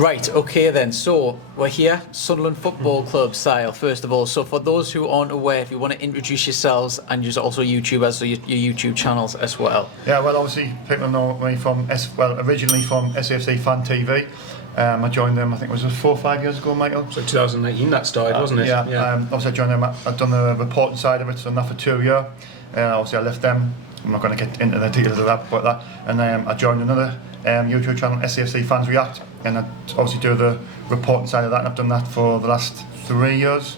Right, okay then. So we're here, Sunderland Football Club style, first of all. So for those who aren't aware, if you want to introduce yourselves and you're also YouTubers, so your YouTube channels as well. Yeah, well, obviously people know me from originally from SAFC Fan TV. I joined them, I think it was 4 or 5 years ago, Michael. So 2019 that started, wasn't it? Yeah. Obviously I joined them. I've done the reporting side of it, so not for 2 years. Obviously I left them. I'm not going to get into the details of that, but and I joined another YouTube channel, SAFC Fans React, and I obviously do the reporting side of that, and I've done that for the last 3 years.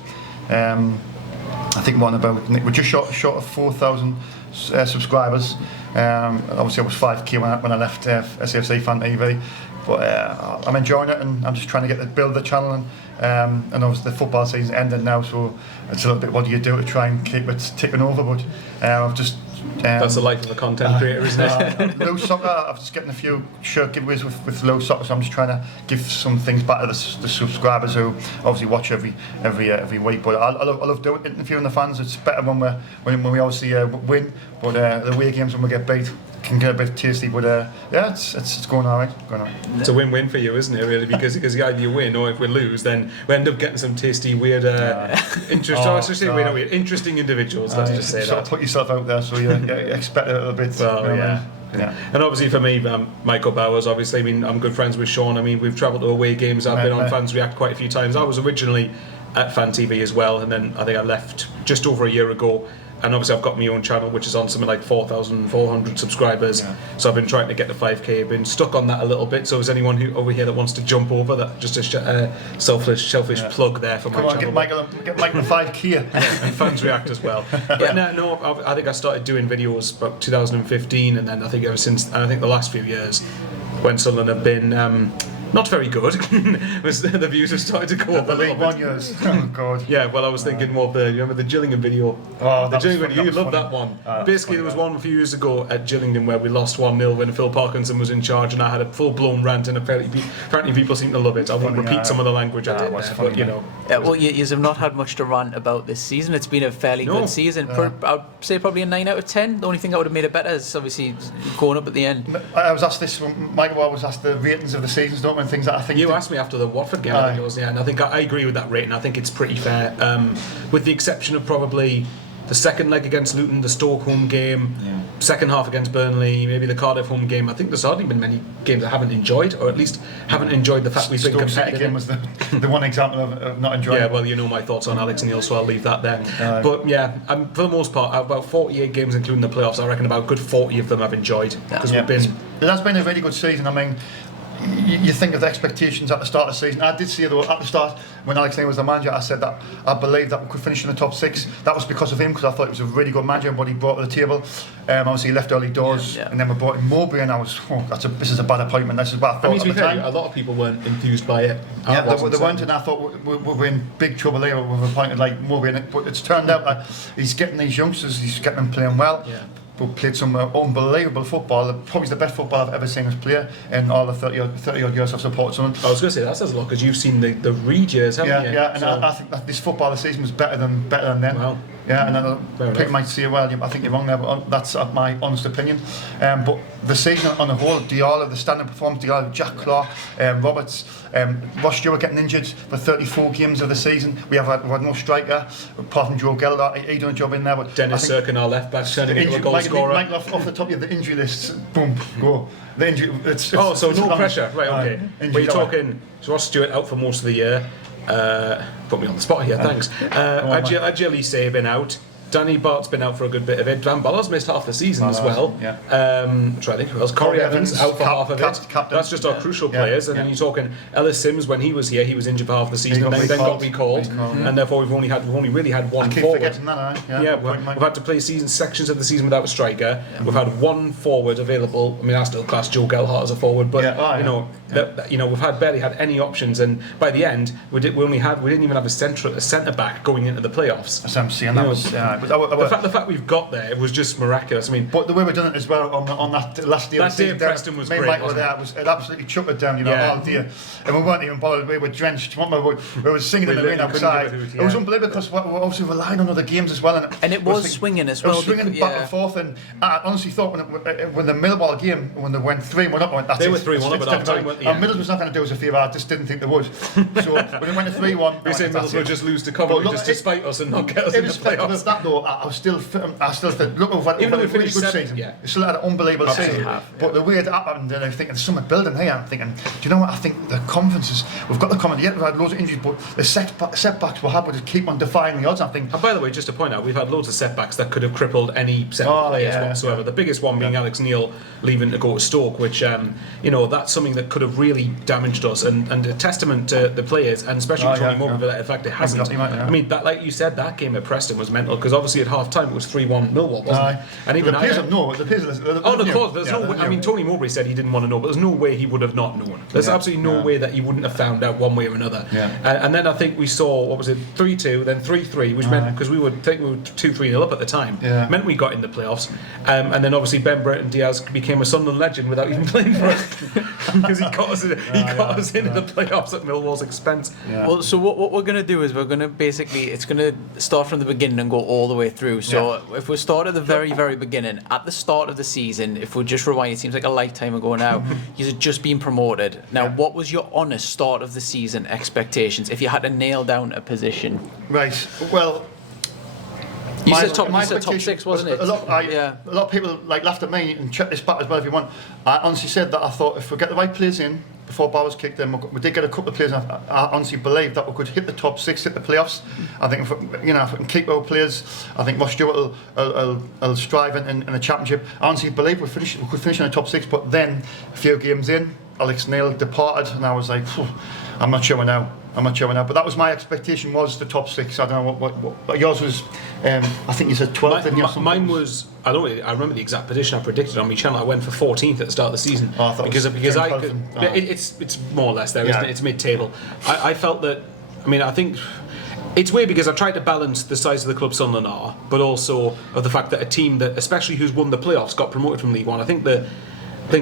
I think we're just short of 4,000 subscribers. Obviously I was 5k when I left SAFC Fan TV, but I'm enjoying it, and I'm just trying to build the channel, and obviously the football season ended now, so it's a little bit what do you do to try and keep it ticking over, but I've just that's the life of a content creator, isn't it? Loose soccer, I've just getting a few shirt giveaways with low soccer, so I'm just trying to give some things back to the subscribers who obviously watch every week. But I love doing interviewing the fans. It's better when we obviously win, but the away games when we get beat can get a bit tasty. But it's going all right. It's a win-win for you, isn't it? Really, because either you win or if we lose, then we end up getting some tasty, weird, interesting individuals. Let's just say sort that. of put yourself out there, so you expect a little bit. Well, yeah. And obviously for me, Michael Bowers, obviously, I mean, I'm good friends with Sean. I mean, we've travelled to away games. I've been on Fans React quite a few times. I was originally at Fan TV as well, and then I think I left just over a year ago. And obviously I've got my own channel, which is on something like 4,400 subscribers. Yeah. So I've been trying to get to 5k. I've been stuck on that a little bit. So is anyone who over here that wants to jump over that? Just a selfish plug there for my channel. Get Michael the 5k. And Fans React as as But no, I think I started doing videos about 2015, and then I think ever since, and I think the last few years, when Sunderland have been not very good, the views have started to go up a little bit. Years. Oh God. Yeah, well, I was thinking more of you remember the Gillingham video? Oh, the Gillingham video, you loved that one. Basically, there was one a few years ago at Gillingham where we lost 1-0 when Phil Parkinson was in charge, and I had a full-blown rant, and apparently people seem to love it. I won't repeat some of the language I did there, but you know. Well, you have not had much to rant about this season. It's been a fairly good season. I'd say probably a 9 out of 10. The only thing that would have made it better is obviously going up at the end. I was asked this, Michael was asked the ratings of the seasons, don't we, and things that I think... You asked me after the Watford game, I think it was, and I think I agree with that rating. I think it's pretty fair, with the exception of probably the second leg against Luton, the Stoke home game, second half against Burnley, maybe the Cardiff home game. I think there's hardly been many games I haven't enjoyed, or at least haven't enjoyed the fact we've been competitive. Game was the one example of not enjoying. Yeah, well, you know my thoughts on Alex Neil, so I'll leave that there. But yeah, for the most part, about 48 games, including the playoffs, I reckon about a good 40 of them I've enjoyed, because we've been. It has been a really good season. I mean, you think of the expectations at the start of the season. I did see though at the start when Alex Neil was the manager, I said that I believed that we could finish in the top 6. That was because of him, because I thought he was a really good manager and what he brought to the table. Obviously he left early doors, and then we brought in Mowbray, and I was, this is a bad appointment. This is what I thought at the time. A lot of people weren't enthused by it. Yeah, they weren't, and I thought we were in big trouble there with appointed like Mowbray, but it's turned out that he's getting these youngsters, he's getting them playing well. Yeah. Who played some unbelievable football, probably the best football I've ever seen us play in all the 30 odd years I've supported Sunderland. I was going to say that says a lot, because you've seen the Reed years, haven't you? Yeah, and I think that this football this season was better than then. Wow. Yeah, and people might say, well, I think you're wrong there, but that's my honest opinion. But the season on the whole, Diallo, the standing performance, Diallo, Jack Clark, Roberts, Ross Stewart getting injured for 34 games of the season. We had no striker, apart from Joe Gellar. He done a job in there. But Dennis Sirkin, our left back, turning into a goal scorer. Michael, off the top of the injury list, boom, go. The injury. So no pressure, right? Okay. We're talking. Ross Stewart out for most of the year. Put me on the spot here, thanks. Adjeli Say been out. Danny Bart's been out for a good bit of it. Van Baller's missed half the season as well. Yeah. Try to think who else. Corey Evans out for half of it. Captain. That's just our crucial players. And then you're talking Ellis Sims, when he was here, he was injured for half the season, and then got recalled. And therefore we've only really had one forward. Forgetting that, we've had to play sections of the season without a striker. We've had one forward available. I mean, I still class Joe Gelhardt as a forward, but we've barely had any options, and by the end we didn't even have a centre back going into the playoffs. As I'm saying, that was The fact we've got there, it was just miraculous. I mean, but the way we've done it as well on that last day. That day at Preston was great. Mike were there. It absolutely chucked it down, all day, and we weren't even bothered. We were drenched. We were singing in the rain outside. It was unbelievable because we were obviously relying on other games as well, and it was swinging as well. It was swinging back and forth, and I honestly thought when the Millwall game, when they went 3-1 up, I went, they were 3-1 up at half time. And Middlesbrough was not going to do us a favour. I just didn't think they would. So when it went to 3-1, we say Middlesbrough just lose to Coventry just to spite us and not get us in the playoffs. Of that though, I still think, look, we've had a really good season. We still had an unbelievable season. But the way it happened, and I'm thinking, something building here. I'm thinking, do you know what? I think the confidence is. We've got the confidence. Yet we've had loads of injuries, but the setbacks we had would just keep on defying the odds. I think. And by the way, just to point out, we've had loads of setbacks that could have crippled any set of players whatsoever. Yeah. The biggest one being Alex Neil leaving to go to Stoke, which that's something that could have really damaged us, and a testament to the players, and especially Tony Mowbray, for the fact it hasn't. I mean, that, like you said, that game at Preston was mental, because obviously at half time it was 3-1 Millwall, wasn't it? And even the players don't know. The players. Of course, there's no way. I mean, Tony Mowbray said he didn't want to know, but there's no way he would have not known. There's absolutely no way that he wouldn't have found out one way or another. And then I think we saw, what was it, 3-2, then 3-3, which meant, because we were 2-3-0 up at the time, meant we got in the playoffs. And then obviously Ben Burton Diaz became a Sunderland legend without even playing for us, because he got us into the playoffs at Millwall's expense. Well, so what we're going to do is we're going to basically, it's going to start from the beginning and go all the way through. So if we start at the very, very beginning, at the start of the season, if we just rewind, it seems like a lifetime ago now, you had just been promoted. Now, what was your honest start of the season expectations if you had to nail down a position? Right, well, you said top six, wasn't it? A lot of people laughed at me, and check this back as well if you want. I honestly said that I thought if we get the right players in before Bar was kicked in, we did get a couple of players, and I honestly believed that we could hit the top 6, hit the playoffs. I think if we can keep our players, I think Ross Stewart will strive in the championship. I honestly believe we could finish in the top 6, but then a few games in, Alex Neil departed, and I was like, I'm not sure now. But that was my expectation, was the top 6. I don't know what yours was. I think you said 12. Didn't you? Mine was. I remember the exact position I predicted on my channel. I went for 14th at the start of the season because it's more or less there, isn't it? It's mid-table. I felt that. I mean, I think. It's weird because I tried to balance the size of the club Sunderland are, but also of the fact that a team that, especially who's won the playoffs, got promoted from League One. I think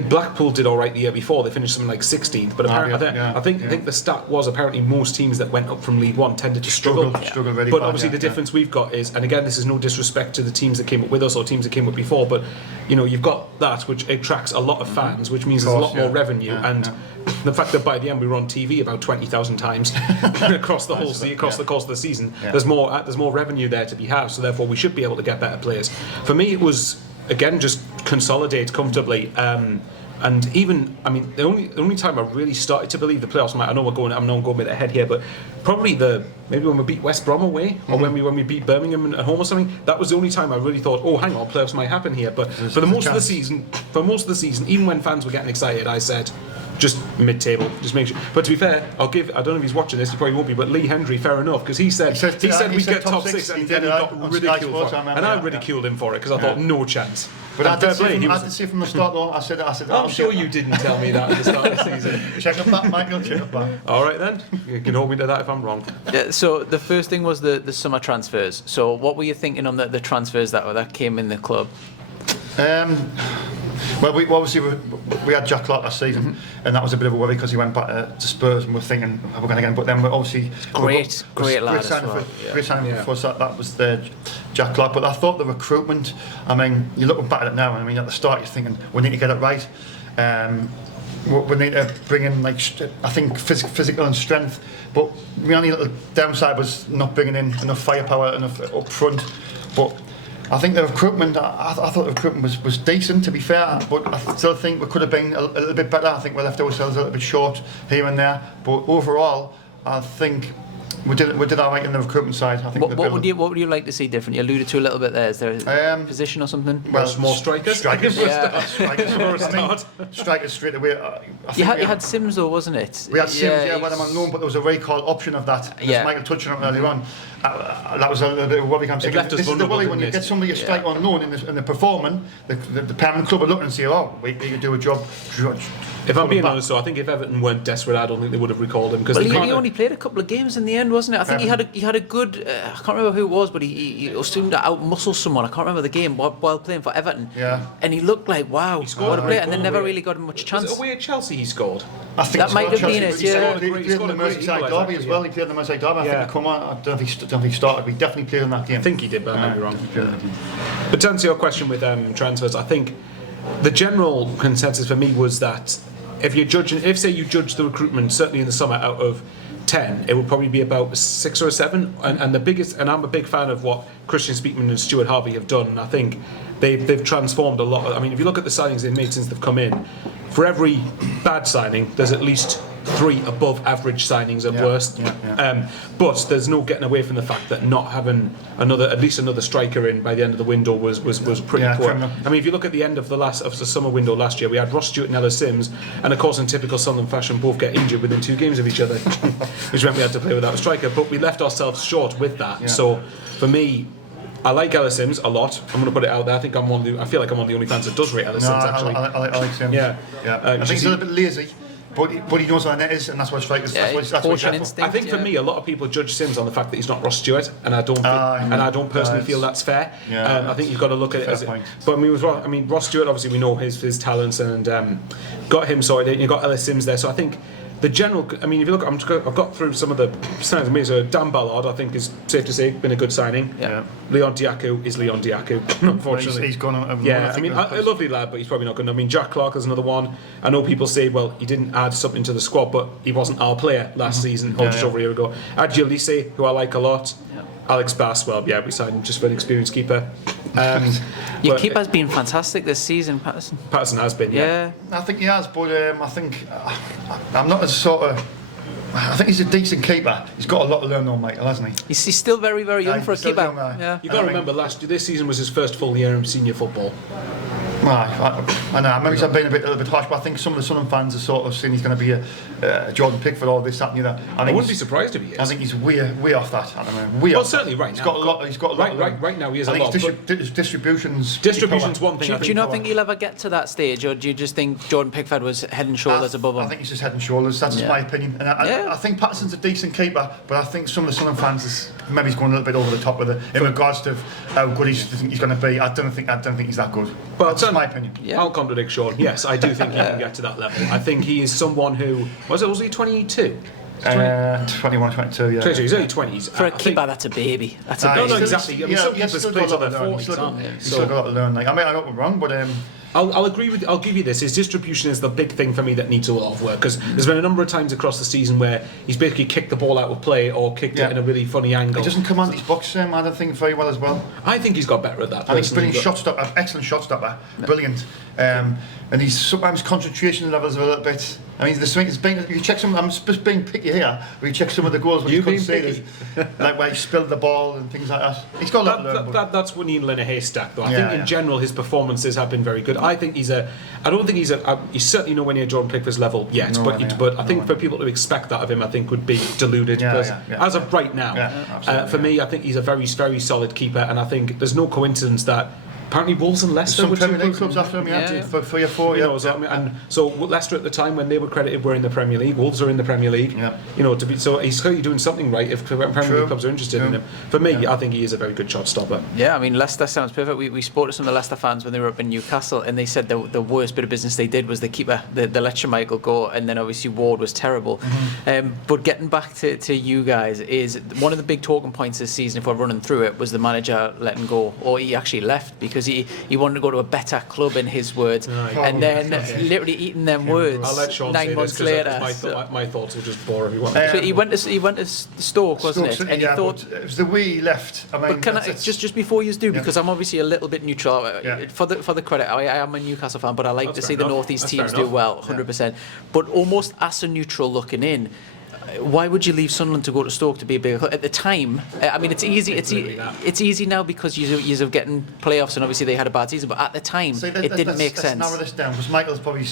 Blackpool did all right the year before. They finished something like 16th, but apparently I think the stat was apparently most teams that went up from League One tended to struggle. Really but bad, obviously the difference we've got is, and again, this is no disrespect to the teams that came up with us or teams that came up before, but you've got that which attracts a lot of fans, which means there's a lot more revenue, and the fact that by the end we were on TV about 20,000 times across the whole across the course of the season, there's more revenue there to be had, so therefore we should be able to get better players. For me, it was again just consolidate comfortably. And even, I mean, the only time I really started to believe the playoffs, I'm not going a bit ahead here, but probably maybe when we beat West Brom away, or when we beat Birmingham at home or something, that was the only time I really thought, oh, hang on, playoffs might happen here. But for most of the season, even when fans were getting excited, I said, just mid-table, just make sure. But to be fair, I don't know if he's watching this, he probably won't be, but Lee Hendry, fair enough, because he said we'd get top 6, and then he got ridiculed for it. And I ridiculed him for it, because I thought, no chance. But I did see from the start though, I said I'm sure you didn't tell me that at the start of the season. Check it back, Michael, check it back. Alright then, you can hold me to that if I'm wrong. Yeah, so the first thing was the summer transfers. So what were you thinking on the transfers that came in the club? Well, we had Jack Clark last season, and that was a bit of a worry because he went back to Spurs, and we're thinking we're going to get him. But then we're obviously great lad. Great signing for us. That was the Jack Clark. But I thought the recruitment. I mean, you're looking back at it now. I mean, at the start you're thinking we need to get it right. We need to bring in I think physical and strength. But the only little downside was not bringing in enough firepower enough up front. But I think the recruitment, I thought the recruitment was decent, to be fair, but I still think we could have been a little bit better. I think we left ourselves a little bit short here and there, but overall, I think we did all right in the recruitment side. I think. What would you like to see different? You alluded to a little bit there. Is there a position or something? Well, more strikers. Strikers straight away. You had Sims though, wasn't it? We had Sims, when I'm unknown, but there was a recall option of that. Michael touched on it earlier on. That was a little bit of a worry. This is the worry when you get somebody a strike unknown in the performing, the parent club are looking and say, oh, we can do a job If I'm being honest, though, I think if Everton weren't desperate, I don't think they would have recalled him because he only played a couple of games in the end, wasn't it? I think he had a good. I can't remember who it was, but he seemed to outmuscle someone. I can't remember the game while playing for Everton. Yeah. And he looked like wow, what a player, and then never really got much chance. Was it away at Chelsea he scored? I think that might have been it. Yeah. He played in the Merseyside derby as well. He played in the Merseyside derby. I think he come on. I don't think he started. But he definitely played in that game. I think he did, but I might be wrong. But to answer your question with transfers, I think the general consensus for me was that if you judge the recruitment certainly in the summer out of 10, it would probably be about 6 or 7. And the biggest, and I'm a big fan of what Christian Speakman and Stuart Harvey have done. And I think they've transformed a lot. I mean, if you look at the signings they've made since they've come in, for every bad signing, there's at least 3 above average signings at worst. But there's no getting away from the fact that not having at least another striker in by the end of the window was pretty poor. Criminal. I mean, if you look at the end of the summer window last year, we had Ross Stewart and Ellis Sims, and of course, in typical Sunderland fashion, both get injured within 2 games of each other, which meant we had to play without a striker. But we left ourselves short with that. So for me, I like Ellis Sims a lot. I'm going to put it out there. I feel like I'm one of the only fans that does rate Ellis Sims. Actually, I like Sims. Yeah. I think he's a little bit lazy. But he knows what a net is, and that's what strikers. That's what he's instinct. I think for me, a lot of people judge Sims on the fact that he's not Ross Stewart, and I don't personally feel that's fair. I think you've got to look at it as. But I mean, Ross Stewart, obviously we know his talents, and got him sorted. And you got Ellis Sims there, so I think. The general, I mean, if you look, I've got through some of the signings of me. So Dan Ballard, I think, is safe to say, been a good signing. Yeah. Leon Diaku is Leon Diaku, unfortunately. He's gone. I mean, a lovely lad, but he's probably not good. I mean, Jack Clark is another one. I know people say, well, he didn't add something to the squad, but he wasn't our player last season, or just over a year ago. Adji Elise, who I like a lot. Yeah. Alex Bass, well, yeah, we signed him just for an experienced keeper. Your keeper's been fantastic this season, Patterson. Patterson has been, yeah. I think he has, but I think I'm not as sort of. I think he's a decent keeper. He's got a lot to learn though, Michael, hasn't he? He's still very, very young for a keeper. You've got to remember, this season was his first full year in senior football. I know, maybe I'm being a little bit harsh, but I think some of the Sunderland fans are sort of saying he's going to be a Jordan Pickford or this, that, and the other. I wouldn't be surprised if he is. I think he's way off that. I don't know. Well, certainly right now. He's got a lot. Right now, he has a lot. Distribution's one thing. Do you not think he'll ever get to that stage, or do you just think Jordan Pickford was head and shoulders above him? I think he's just head and shoulders. That's just my opinion. And I think Patterson's a decent keeper, but I think some of the Sunderland fans maybe he's going a little bit over the top with it in regards to how good he's going to be. I don't think he's that good. But that's my opinion. I'll contradict Sean. Yes, I do think he can get to that level. I think he is someone who was he 22? 21, 22, yeah. 22, he's early 20s. For a keeper, that's a baby. That's a baby. No, exactly. I mean, some keepers play till they're 40. He's still got a lot to learn. I mean, I know I'm wrong, but I'll agree with. I'll give you this. His distribution is the big thing for me that needs a lot of work, because there's been a number of times across the season where he's basically kicked the ball out of play or kicked it in a really funny angle. He doesn't command his box, I don't think, very well as well. I think he's got better at that. I think he's brilliant shot stopper, excellent shot stopper, brilliant. And he's sometimes concentration levels are a little bit. I mean, you check some. I'm just being picky here. But you check some of the goals when you conceded, like where he spilled the ball and things like that. He's got a lot to learn. That's one needle in a haystack, though. I think in general his performances have been very good. I think he's he's certainly nowhere near Jordan Pickford's level yet. But I think for people to expect that of him, I think would be deluded. As of right now, for me, I think he's a very, very solid keeper, and I think there's no coincidence that. Apparently Wolves and Leicester were Premier League clubs after him, for 3 or 4. And so Leicester at the time when they were credited were in the Premier League. Wolves are in the Premier League. So he's clearly doing something right if Premier League clubs are interested in him. For me, I think he is a very good shot stopper. Yeah, I mean Leicester sounds perfect. We spoke to some of the Leicester fans when they were up in Newcastle, and they said the worst bit of business they did was the keeper, the let Michael go, and then obviously Ward was terrible. But getting back to you guys, is one of the big talking points this season, if we're running through it, was the manager letting go, or he actually left because he wanted to go to a better club, in his words, and then literally eating them words. I'll let Sean 9 months later. My thoughts will just bore everyone. So he went to Stoke, wasn't it? And he thought it was the way he left. I mean, but can I just before you do, because I'm obviously a little bit neutral for the credit. I am a Newcastle fan, but I like to see the North East teams do well, 100%. But almost as a neutral looking in, why would you leave Sunderland to go to Stoke to be a bigger club? At the time, I mean, it's easy. It's easy now because you're getting playoffs, and obviously they had a bad season. But at the time, it didn't make sense. Let's narrow this down, because Michael's probably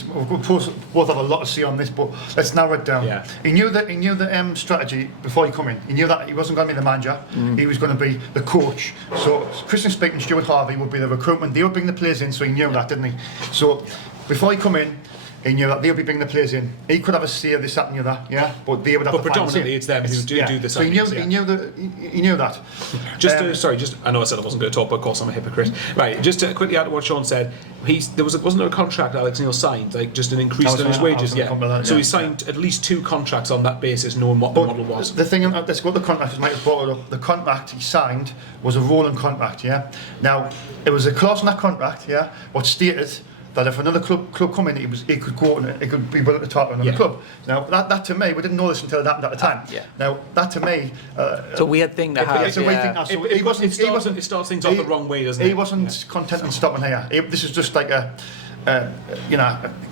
both have a lot to say on this. But let's narrow it down. Yeah. He knew the strategy before he come in. He knew that he wasn't going to be the manager. He was going to be the coach. So Christian Speakman and Stuart Harvey would be the recruitment. They would bring the players in. So he knew that, didn't he? So before he come in. he knew that they would be bringing the players in. He could have a say of this, that, and the other, yeah, but they would have But the final say. predominantly it's them who do the So he knew that. I know I said I wasn't going to talk, but of course I'm a hypocrite. Right, just to quickly add to what Sean said, wasn't there a contract Alex Neil signed, like just an increase in his wages? So he signed at least 2 contracts on that basis, knowing what the model was. The thing, let's go to the contract, as Mike has brought it up. The contract he signed was a rolling contract, yeah. Now, it was a clause in that contract, yeah, what stated that if another club come in, he could go and he could be willing to talk to another club. Now, that to me, we didn't know this until it happened at the time. Now, that to me, it's a weird thing to have. It's a weird thing to have. So it starts things off the wrong way, doesn't it? He wasn't content on stopping here. This is just like a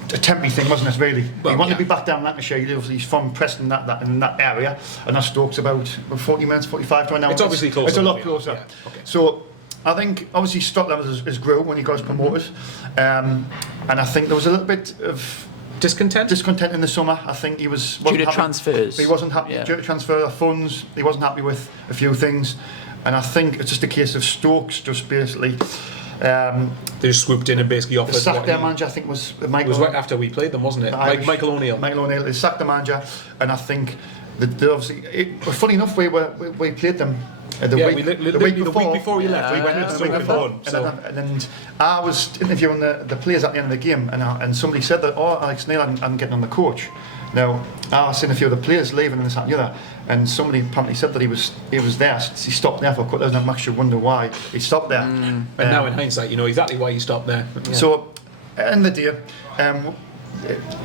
temporary thing, wasn't it? Really, he wanted to be back down Lancashire. He's from Preston, that in that area, and that Stoke's about 40 minutes, 45 to an hour. It's obviously closer. It's a lot closer. Yeah. Okay. So I think obviously stock levels has grew when he got promoted, and I think there was a little bit of discontent in the summer. I think he wasn't due to happy. transfers. He wasn't happy due to transfer of funds. He wasn't happy with a few things, and I think it's just a case of Stokes just basically. They just swooped in and basically offered. The sacked their manager, I think, was Michael. It was right after we played them, wasn't it? Michael O'Neill. Michael O'Neill. They sacked the manager, and I think that obviously, funny enough, we played them. The week before we left, we went to Sunderland. And I was interviewing the players at the end of the game, and somebody said that, Alex Neil hadn't getting on the coach. Now, I seen a few of the players leaving and this, that, and the other, and somebody apparently said that he was there. He stopped there for a couple of days, and I'm actually wonder why he stopped there. And now, in hindsight, you know exactly why he stopped there. Yeah. So, at the end of the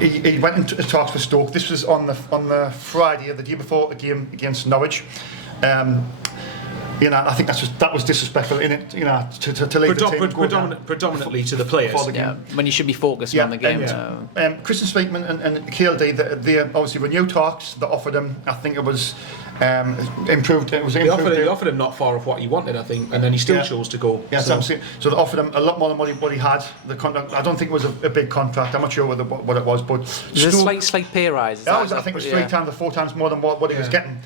day, he went into talks with Stoke. This was on the Friday of the day before the game against Norwich. I think that was disrespectful in it. To leave the team predominantly to the players. When you should be focusing on the game. Christian Speakman and KLD, they obviously were new talks. They offered him. I think it was improved. It was improved. They offered him not far off what he wanted, I think, and then he still chose to go. Yeah, so they offered him a lot more than what he had. The contract. I don't think it was a big contract. I'm not sure what it was, but there's a slight pay rise. I think it was 3 times or 4 times more than what he was getting.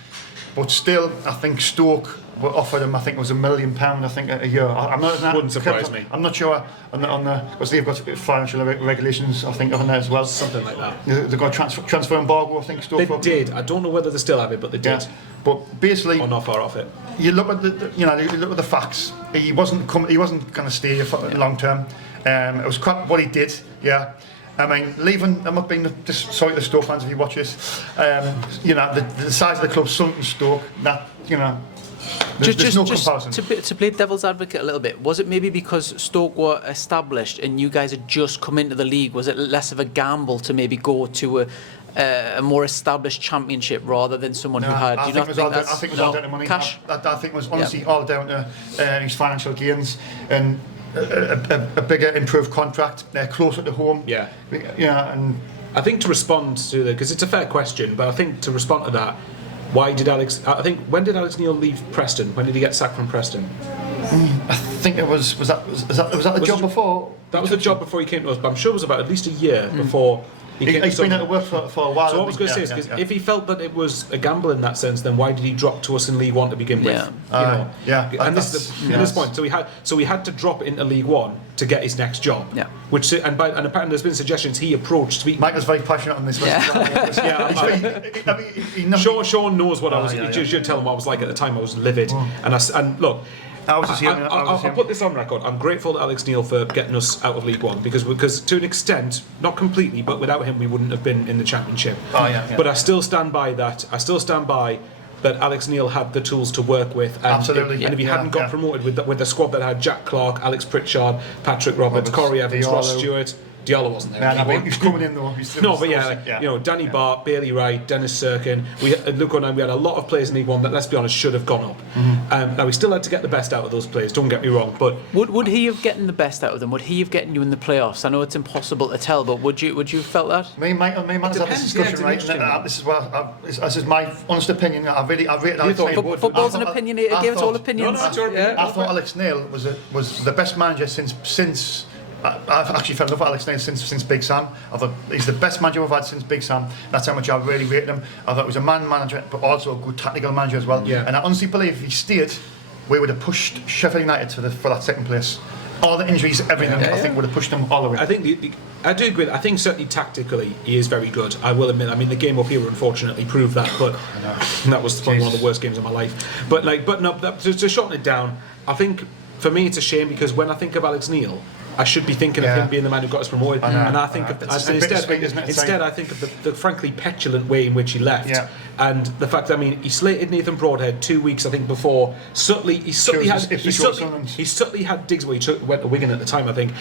But still, I think Stoke were offered him. I think it was £1 million. I think a year. I'm not. Wouldn't surprise me. I'm not sure on the because they've got financial regulations. I think on there as well. Something like that. They've got transfer embargo. I think Stoke. They did. I don't know whether they still have it, but they did. Yeah. But basically, or not far off it. You look at you look at the facts. He wasn't going to stay for long term. It was crap what he did. Yeah. I mean, leaving. I'm not being sorry to Stoke fans if you watch this. The size of the club, sunk in Stoke. That there's no comparison. To play devil's advocate a little bit, was it maybe because Stoke were established and you guys had just come into the league? Was it less of a gamble to maybe go to a more established championship rather than someone who had? I think it was all down to money. Cash. I think it was honestly all down to his financial gains and. A bigger, improved contract, closer to home. Yeah. And I think to respond to because it's a fair question, but I think to respond to that, when did Alex Neil leave Preston? When did he get sacked from Preston? I think it was that the job before? That was the job before he came to us, but I'm sure it was about at least a year before. He's been out of work for a while. So what I was going to say is, because if he felt that it was a gamble in that sense, then why did he drop to us in League One to begin with? And this is this point. So he had to drop into League One to get his next job. Yeah. And apparently there's been suggestions he apprapproached Speakman. Mike was very passionate on this. Sean knows what I was. You should tell him what I was like at the time. I was livid, and look. I'll put this on record. I'm grateful to Alex Neil for getting us out of League One because to an extent, not completely, but without him we wouldn't have been in the Championship. But I still stand by that. That Alex Neil had the tools to work with. And Absolutely. And if he hadn't got promoted with the squad that had Jack Clark, Alex Pritchard, Patrick Roberts, Corey Evans, Ross Stewart. Diallo wasn't there. He's coming in though. Danny Bart, Bailey Wright, Dennis Sirkin. We had a lot of players in League One that, let's be honest, should have gone up. Now we still had to get the best out of those players. Don't get me wrong, but would he have gotten the best out of them? Would he have gotten you in the playoffs? I know it's impossible to tell, but would you have felt that? Me and Mike had this discussion, right? This is my honest opinion. I rated Alex Neil. Football's an opinionated game. It's all opinions. No, it's your opinion. I thought Alex Neil was the best manager since. I've actually fell in love with Alex Neil since Big Sam. I thought he's the best manager we've had since Big Sam. That's how much I really rated him. I thought he was a man manager, but also a good tactical manager as well. Yeah. And I honestly believe if he stayed, we would have pushed Sheffield United for that second place. All the injuries, everything, I think would have pushed them all the way. I think I do agree. I think certainly tactically he is very good. I will admit. I mean, the game up here unfortunately proved that, but that was one of the worst games of my life. But to shorten it down, I think for me it's a shame because when I think of Alex Neil, I should be thinking of him being the man who got us promoted, and I think instead I think of the frankly petulant way in which he left, and the fact that, I mean, he slated Nathan Broadhead 2 weeks I think before. He subtly had digs. Well, went to Wigan at the time, I think.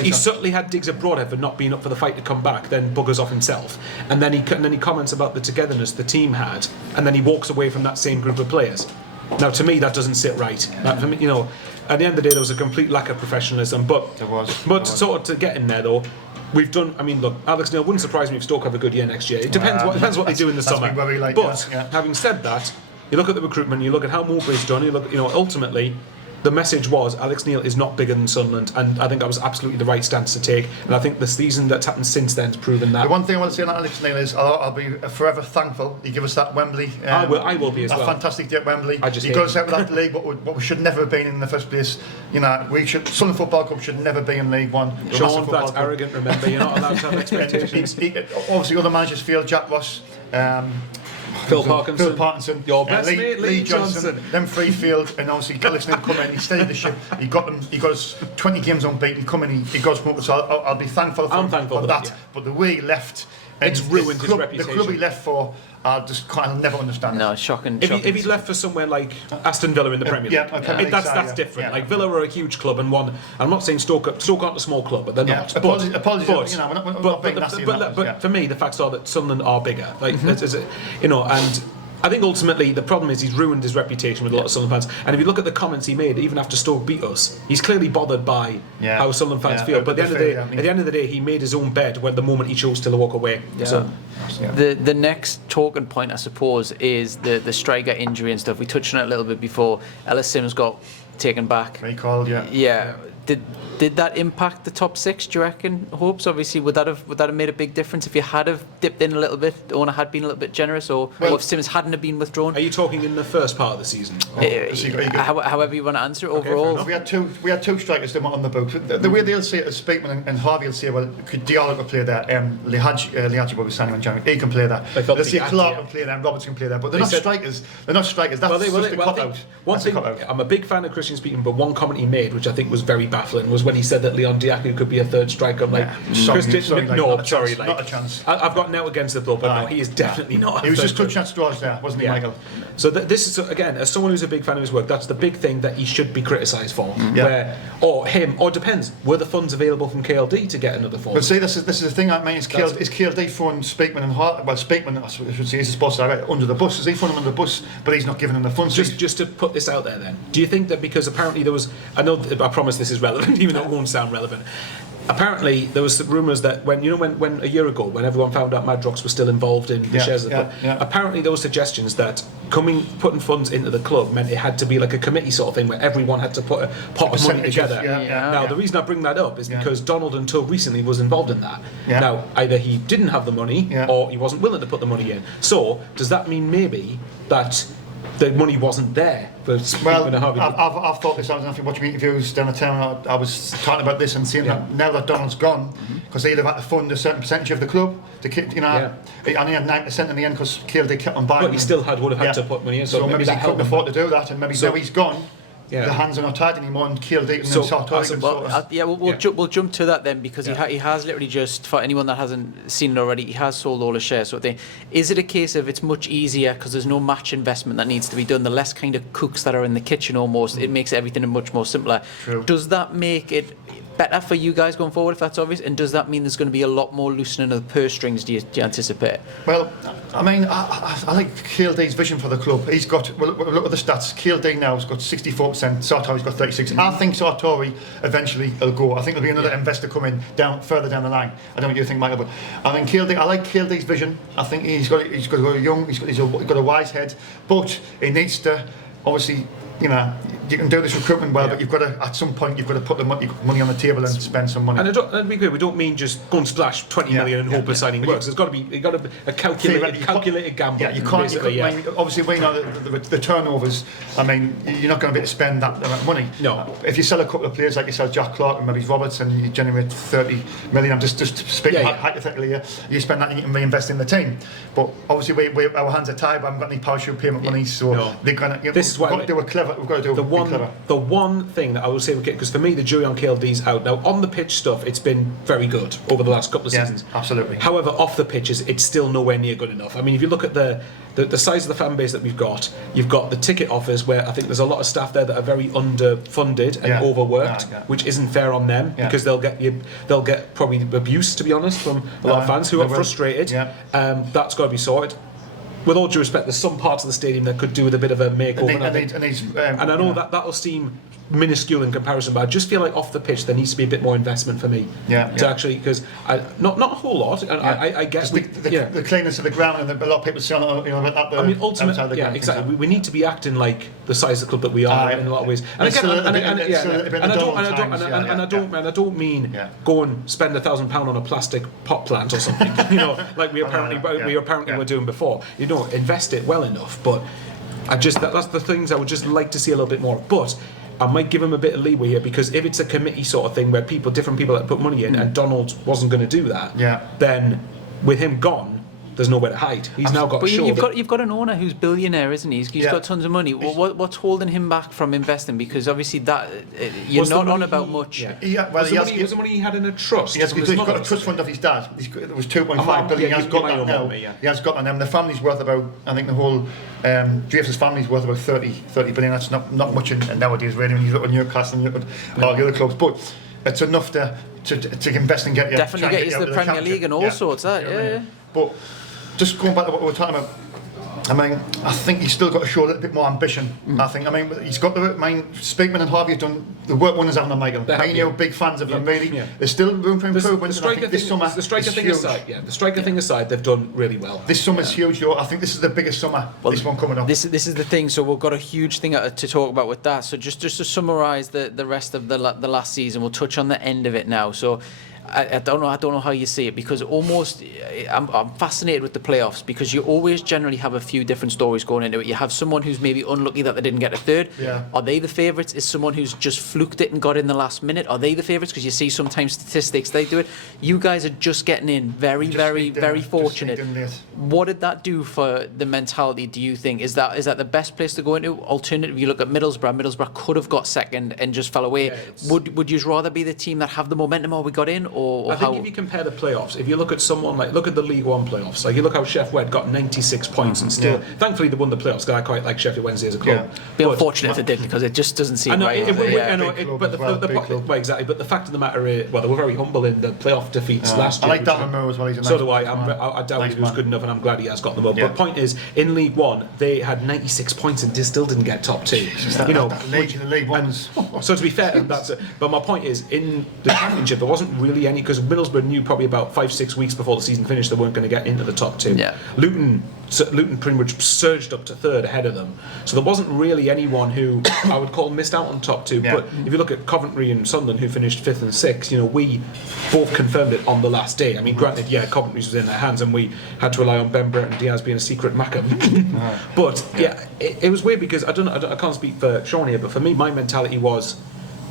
He subtly had digs at Broadhead for not being up for the fight to come back, then buggers off himself, and then he comments about the togetherness the team had, and then he walks away from that same group of players. Now, to me, that doesn't sit right. For me, at the end of the day, there was a complete lack of professionalism. But to get in there, though, we've done. I mean, look, Alex Neil wouldn't surprise me if Stoke have a good year next year. It depends what they do in the summer. Having said that, you look at the recruitment, you look at how Mowbray's done. You look, ultimately, the message was Alex Neil is not bigger than Sunderland, and I think that was absolutely the right stance to take. And I think the season that's happened since then has proven that. The one thing I want to say about Alex Neil is I'll be forever thankful he gave us that Wembley. I will be as well. A fantastic day at Wembley. He got us out of that league, but we should never have been in the first place. Sunderland Football Club should never be in League One. Sean, that's arrogant. Remember, you're not allowed to have expectations. Obviously, other managers feel Jack Ross. Phil Parkinson, your best mate, Lee Johnson, them Freefield, and obviously Alex Neil come in. He steadied the ship. He got us 20 games unbeaten. Come in, he got us promoted. So I'll be thankful for that. Yeah. But the way he left, it's ruined his reputation. The club he left for, I'll never understand. No, shocking. If he left for somewhere like Aston Villa in the Premier League, that's different. Like Villa are a huge club and one. I'm not saying Stoke aren't a small club, but they're not. Apologies, we're not being nasty. But for me, the facts are that Sunderland are bigger. And I think ultimately the problem is he's ruined his reputation with a lot of Sunderland fans. And if you look at the comments he made, even after Stoke beat us, he's clearly bothered by how Sunderland fans feel. But at the end of the day, he made his own bed when the moment he chose to walk away. Yeah. So the next talking point, I suppose, is the striker injury and stuff. We touched on it a little bit before. Ellis Sims got taken back. Recalled, Yeah. Did that impact the top six, do you reckon, Hopes? Obviously, would that have made a big difference if you had have dipped in a little bit, the owner had been a little bit generous, or if Sims hadn't have been withdrawn? Are you talking in the first part of the season? However you want to answer it, overall. We had two strikers that were on the book. The way they'll say it, Speakman and Harvey will say, well, could Diallo play there? Lihaji will be signing on January. He can play there. They'll say Clark can play there and Roberts can play there. But they're not strikers. They're not strikers. That's just a cut-out. One thing, I'm a big fan of Christian Speakman, but one comment he made, which I think was very baffling, was when he said that Leon Diaku could be a third striker. I'm like, not a chance. I've got now against the bloke, but no, he is definitely not. He was just touching at straws there, wasn't he, Michael? So this is, again, as someone who's a big fan of his work, that's the big thing that he should be criticised for. Or depends, were the funds available from KLD to get another forward? But see, this is the thing I mean, is KLD throwing Speakman and Hart, well, Speakman, I should say, he's supposed to under the bus. Is he throwing him under the bus, but he's not giving him the funds? Just to put this out there then, do you think that because apparently there was, I promise this is relevant, even though it won't sound relevant, apparently there was rumours that when a year ago when everyone found out Madrox was still involved in the shares of the club, apparently there were suggestions that putting funds into the club meant it had to be like a committee sort of thing where everyone had to put a pot of money together. Now the reason I bring that up is because Donald until recently was involved in that. Now either he didn't have the money or he wasn't willing to put the money in. So does that mean maybe that the money wasn't there? I've thought this. I was after watching interviews down the town. I was talking about this and seeing that now that Donald's gone, because he'd have had to fund a certain percentage of the club to keep, and he had 9% in the end because KLD kept on buying. But he still would have had to put money in. So maybe he couldn't afford to do that, and maybe now he's gone. The hands are not tied anymore, and KLD and Sartori. We'll jump to that then, because he has literally just, for anyone that hasn't seen it already, he has sold all his shares. So is it a case of it's much easier because there's no match investment that needs to be done? The less kind of cooks that are in the kitchen, almost it makes everything much more simpler. True. Does that make it better for you guys going forward, if that's obvious? And does that mean there's going to be a lot more loosening of the purse strings, do you anticipate? Well, I mean, I like KLD's vision for the club. He's got, look at the stats. KLD now has got 64%, Sartori's got 36%. I think Sartori eventually will go. I think there'll be another investor coming further down the line. I don't know what you think, Michael, but I mean, I like KLD's vision. I think he's got to go young, he's got a wise head, but he needs to, obviously, you can do this recruitment well, but you've got to, at some point, you've got to put the money on the table and spend some money. And we don't mean just go and splash 20 million and hope the signing works. There's got to be a calculated gamble. Yeah, you can't. Obviously, we know the turnovers. I mean, you're not going to be able to spend that amount of money. No. If you sell a couple of players like you sell Jack Clark and maybe Roberts, and you generate 30 million, I'm just speaking hypothetically here, you spend that and you can reinvest in the team. But obviously, our hands are tied. We haven't got any parachute payment money, so they're going to. This is why we've got to do it clever. We've got to do it clever. The one thing that I will say, because for me, the jury on KLD's out. Now, on the pitch stuff, it's been very good over the last couple of seasons. Absolutely. However, off the pitches, it's still nowhere near good enough. I mean, if you look at the size of the fan base that we've got, you've got the ticket offers where I think there's a lot of staff there that are very underfunded and overworked, which isn't fair on them because they'll get probably abuse, to be honest, from a lot of fans who are frustrated. That's got to be sorted. With all due respect, there's some parts of the stadium that could do with a bit of a makeover. And I know that'll seem minuscule in comparison, but I just feel like off the pitch there needs to be a bit more investment for me. Actually, because not a whole lot. And I guess the cleanness of the ground, and a lot of people say about that. I mean, ultimately, exactly. We need to be acting like the size of the club that we are in a lot of ways. And I don't mean go and spend £1,000 on a plastic pot plant or something. Like we apparently were doing before. Invest it well enough. But that's the things I would just like to see a little bit more. But I might give him a bit of leeway here, because if it's a committee sort of thing where different people that put money in, and Donald wasn't going to do that, then with him gone, there's nowhere to hide. He's now got. But you've got an owner who's billionaire, isn't he? He's got tons of money. What's holding him back from investing? Because obviously that you're not on about much. Was the money he had in a trust? Yes, he's got a trust fund of his dad. It was 2.5 billion. He has got that now. He has got that now. The family's worth about, I think the whole Dreyfus family's worth about 30 billion. That's not much nowadays, really. When you look at Newcastle and you look at all the other clubs, but it's enough to invest and get you. Definitely get you to the Premier League and all sorts. But just going back to what we were talking about, I mean, I think he's still got to show a little bit more ambition. I mean, he's got the. I mean, Speakman and Harvey have done the work one is having on Michael. Big fans of them, really. There's still room for improvement. The striker thing aside, they've done really well. This summer's huge, though. I think this is the biggest summer. This one coming up. This is the thing. So we've got a huge thing to talk about with that. So just to summarise the rest of the last season, we'll touch on the end of it now. So. I don't know how you see it, because almost I'm fascinated with the playoffs, because you always generally have a few different stories going into it. You have someone who's maybe unlucky that they didn't get a third. Are they the favourites? Is someone who's just fluked it and got in the last minute? Are they the favourites? Because you see sometimes statistics they do it. You guys are just getting in, very fortunate. What did that do for the mentality? Do you think is that the best place to go into? Alternative, you look at Middlesbrough could have got second and just fell away. Would you rather be the team that have the momentum, or we got in? I think if you compare the playoffs, if you look at look at the League One playoffs, like you look how Sheffield Wed got 96 points and still, thankfully they won the playoffs, because I quite like Sheffield Wednesday as a club. Be unfortunate if they did, because it just doesn't seem right. But the fact of the matter is, they were very humble in the playoff defeats last year. I like Darren Moore as well. He's a so do I. I doubt he was good enough, and I'm glad he has got them up. But the point is, in League One, they had 96 points and still didn't get top two. League One's. So to be fair, that's it. But my point is, in the Championship, there wasn't really any, because Middlesbrough knew probably about 5-6 weeks before the season finished they weren't going to get into the top two. Luton pretty much surged up to third ahead of them. So there wasn't really anyone who I would call missed out on top two. But if you look at Coventry and Sunderland, who finished 5th and 6th, we both confirmed it on the last day. I mean, granted, Coventry's was in their hands, and we had to rely on Ben Brett and Diaz being a secret Macca. But it was weird, because I can't speak for Sean here, but for me, my mentality was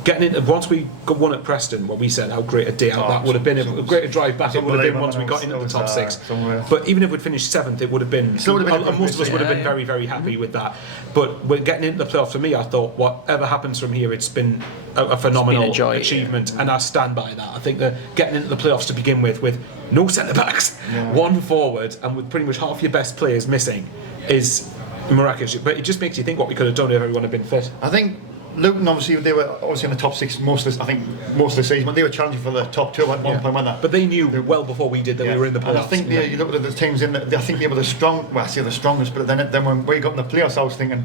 getting into, once we won at Preston, where we said how great a day out that would have been, a greater drive back it would have been once we got into the top 6. But even if we'd finished 7th, it would have been, most of us would have been very, very happy with that. But we're getting into the playoffs. For me, I thought whatever happens from here, it's been a phenomenal achievement, and I stand by that. I think that getting into the playoffs to begin with no centre-backs, one forward, and with pretty much half your best players missing, is miraculous. But it just makes you think what we could have done if everyone had been fit. I think Luton, obviously, they were in the top 6 most of the season, but they were challenging for the top 2 at one point, weren't they? But they knew well before we did that we were in the playoffs. And I think you look at the teams I think they were the strongest, but then when we got in the playoffs, I was thinking,